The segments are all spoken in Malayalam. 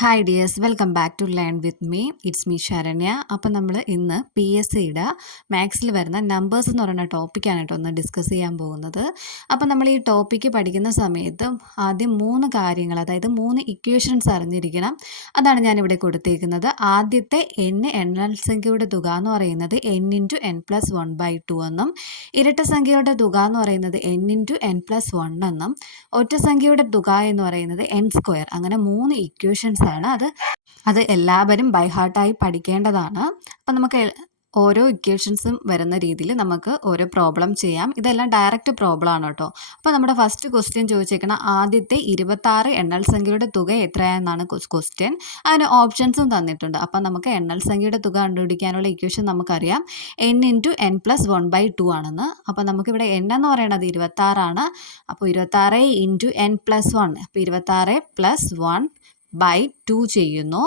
Hi dears, welcome back to learn with me. It's me Saranya. അപ്പം നമ്മൾ ഇന്ന് PSCയുടെ മാത്സിൽ വരുന്ന നമ്പേഴ്സ് എന്ന് പറയുന്ന ടോപ്പിക്കാണ് കേട്ടോ ഒന്ന് ഡിസ്കസ് ചെയ്യാൻ പോകുന്നത്. അപ്പം നമ്മൾ ഈ ടോപ്പിക്ക് പഠിക്കുന്ന സമയത്ത് ആദ്യം 3 കാര്യങ്ങൾ, അതായത് 3 ഇക്വേഷൻസ് അറിഞ്ഞിരിക്കണം. അതാണ് ഞാനിവിടെ കൊടുത്തേക്കുന്നത്. ആദ്യത്തെ എണ്ണൽ സംഖ്യയുടെ തുക എന്ന് പറയുന്നത് n×n+1/2 എന്നും, ഇരട്ട സംഖ്യയുടെ തുക എന്ന് പറയുന്നത് n×n+1 എന്നും, ഒറ്റ സംഖ്യയുടെ തുക എന്ന് പറയുന്നത് n². അങ്ങനെ 3 ഇക്വേഷൻസ് ആണ്. അത് എല്ലാവരും ബൈ ഹാർട്ടായി പഠിക്കേണ്ടതാണ്. അപ്പം നമുക്ക് ഓരോ ഇക്വേഷൻസും വരുന്ന രീതിയിൽ നമുക്ക് ഓരോ പ്രോബ്ലം ചെയ്യാം. ഇതെല്ലാം ഡയറക്റ്റ് പ്രോബ്ലം ആണ് കേട്ടോ. അപ്പോൾ നമ്മുടെ ഫസ്റ്റ് ക്വസ്റ്റ്യൻ ചോദിച്ചേക്കണം, ആദ്യത്തെ 26 എണ്ണൽ സംഖ്യയുടെ തുക എത്രയാണെന്നാണ് ക്വസ്റ്റ്യൻ. അതിന് ഓപ്ഷൻസും തന്നിട്ടുണ്ട്. അപ്പം നമുക്ക് എണ്ണൽ സംഖ്യയുടെ തുക കണ്ടുപിടിക്കാനുള്ള ഇക്വേഷൻ നമുക്കറിയാം n×n+1/2 ആണെന്ന്. അപ്പോൾ നമുക്കിവിടെ n എന്ന് പറയുന്നത് 26 ആണ്. അപ്പോൾ 26×n+1, അപ്പോൾ 26+1/2 ചെയ്യുന്നു.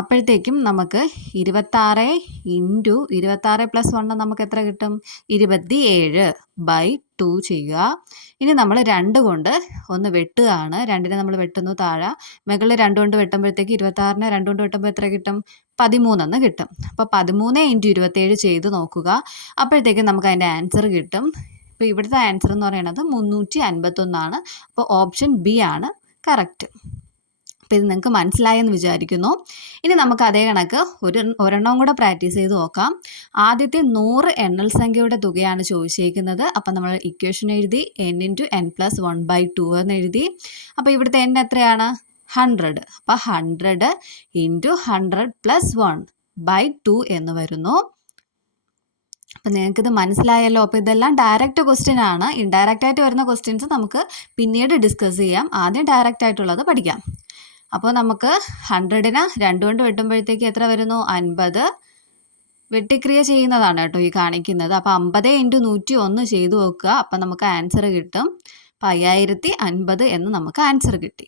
അപ്പോഴത്തേക്കും നമുക്ക് 26×26+1 നമുക്ക് എത്ര കിട്ടും? 27/2 ചെയ്യുക. ഇനി നമ്മൾ 2 കൊണ്ട് ഒന്ന് വെട്ടുകയാണ്. 2നെ നമ്മൾ വെട്ടുന്നു താഴെ, മുകളിൽ 2 കൊണ്ട് വെട്ടുമ്പോഴത്തേക്ക് 26നെ 2 കൊണ്ട് വെട്ടുമ്പോൾ എത്ര കിട്ടും? 13 എന്ന് കിട്ടും. അപ്പോൾ 13×27 ചെയ്ത് നോക്കുക. അപ്പോഴത്തേക്കും നമുക്ക് അതിൻ്റെ ആൻസർ കിട്ടും. ഇപ്പോൾ ഇവിടുത്തെ ആൻസർ എന്ന് പറയുന്നത് 351 ആണ്. അപ്പോൾ ഓപ്ഷൻ ബി ആണ് കറക്റ്റ്. അപ്പോൾ ഇത് നിങ്ങൾക്ക് മനസ്സിലായെന്ന് വിചാരിക്കുന്നു. ഇനി നമുക്ക് അതേ കണക്ക് ഒരെണ്ണം കൂടെ പ്രാക്ടീസ് ചെയ്ത് നോക്കാം. ആദ്യത്തെ 100 എണ്ണൽ സംഖ്യയുടെ തുകയാണ് ചോദിച്ചേക്കുന്നത്. അപ്പം നമ്മൾ ഇക്വേഷൻ എഴുതി n×n+1/2 എന്ന് എഴുതി. അപ്പോൾ ഇവിടുത്തെ n എത്രയാണ്? 100. അപ്പോൾ 100×100+1/2 എന്ന് വരുന്നു. അപ്പം നിങ്ങൾക്കിത് മനസ്സിലായല്ലോ. അപ്പോൾ ഇതെല്ലാം ഡയറക്റ്റ് ക്വസ്റ്റ്യൻ ആണ്. ഇൻഡയറക്റ്റ് ആയിട്ട് വരുന്ന ക്വസ്റ്റ്യൻസ് നമുക്ക് പിന്നീട് ഡിസ്കസ് ചെയ്യാം. ആദ്യം ഡയറക്റ്റ് ആയിട്ടുള്ളത് പഠിക്കാം. അപ്പോൾ നമുക്ക് 100നെ 2 കൊണ്ട് വെട്ടുമ്പോഴത്തേക്ക് എത്ര വരുന്നു? 50. വെട്ടിക്രിയ ചെയ്യുന്നതാണ് കേട്ടോ ഈ കാണിക്കുന്നത്. അപ്പോൾ 50×101 ചെയ്തു നോക്കുക. അപ്പം നമുക്ക് ആൻസർ കിട്ടും. അപ്പോൾ 5050 എന്ന് നമുക്ക് ആൻസർ കിട്ടി.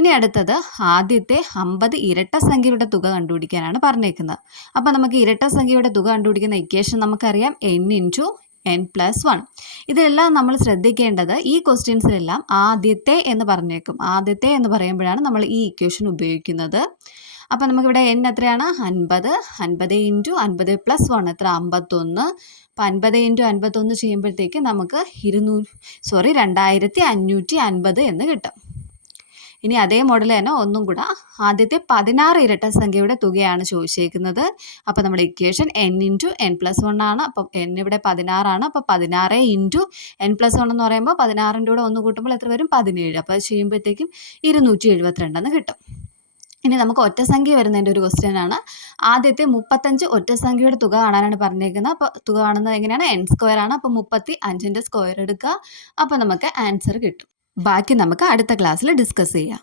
ഇനി അടുത്തത് ആദ്യത്തെ 50 ഇരട്ട സംഖ്യയുടെ തുക കണ്ടുപിടിക്കാനാണ് പറഞ്ഞേക്കുന്നത്. അപ്പോൾ നമുക്ക് ഇരട്ട സംഖ്യയുടെ തുക കണ്ടുപിടിക്കുന്ന ഇക്വേഷൻ നമുക്കറിയാം n×n+1. ഇതിലെല്ലാം നമ്മൾ ശ്രദ്ധിക്കേണ്ടത്, ഈ ക്വസ്റ്റ്യൻസിലെല്ലാം ആദ്യത്തെ എന്ന് പറഞ്ഞേക്കും. ആദ്യത്തെ എന്ന് പറയുമ്പോഴാണ് നമ്മൾ ഈ ഇക്വേഷൻ ഉപയോഗിക്കുന്നത്. അപ്പോൾ നമുക്കിവിടെ n എത്രയാണ്? 50. 50×50+1 എത്ര? 51. അപ്പോൾ 50×51 ചെയ്യുമ്പോഴത്തേക്ക് നമുക്ക് 2550 എന്ന് കിട്ടും. ഇനി അതേ മോഡൽ തന്നെ ഒന്നും കൂടെ, ആദ്യത്തെ 16 ഇരട്ട സംഖ്യയുടെ തുകയാണ് ചോദിച്ചേക്കുന്നത്. അപ്പോൾ നമ്മുടെ ഇക്വേഷൻ n×n+1 ആണ്. അപ്പം n ഇവിടെ 16 ആണ്. അപ്പോൾ 16×n+1 എന്ന് പറയുമ്പോൾ 16ൻ്റെ കൂടെ 1 കൂട്ടുമ്പോൾ എത്ര വരും? 17. അപ്പോൾ അത് ചെയ്യുമ്പോഴത്തേക്കും 272 എന്ന് കിട്ടും. ഇനി നമുക്ക് ഒറ്റ സംഖ്യ വരുന്നതിൻ്റെ ഒരു ക്വസ്റ്റ്യൻ ആണ്. ആദ്യത്തെ 35 ഒറ്റ സംഖ്യയുടെ തുക കാണാനാണ് പറഞ്ഞേക്കുന്നത്. അപ്പോൾ തുക കാണുന്നത് എങ്ങനെയാണ്? n² ആണ്. അപ്പോൾ 35ൻ്റെ സ്ക്വയർ എടുക്കുക. അപ്പോൾ നമുക്ക് ആൻസർ കിട്ടും. ബാക്കി നമുക്ക് അടുത്ത ക്ലാസ്സിൽ ഡിസ്കസ് ചെയ്യാം.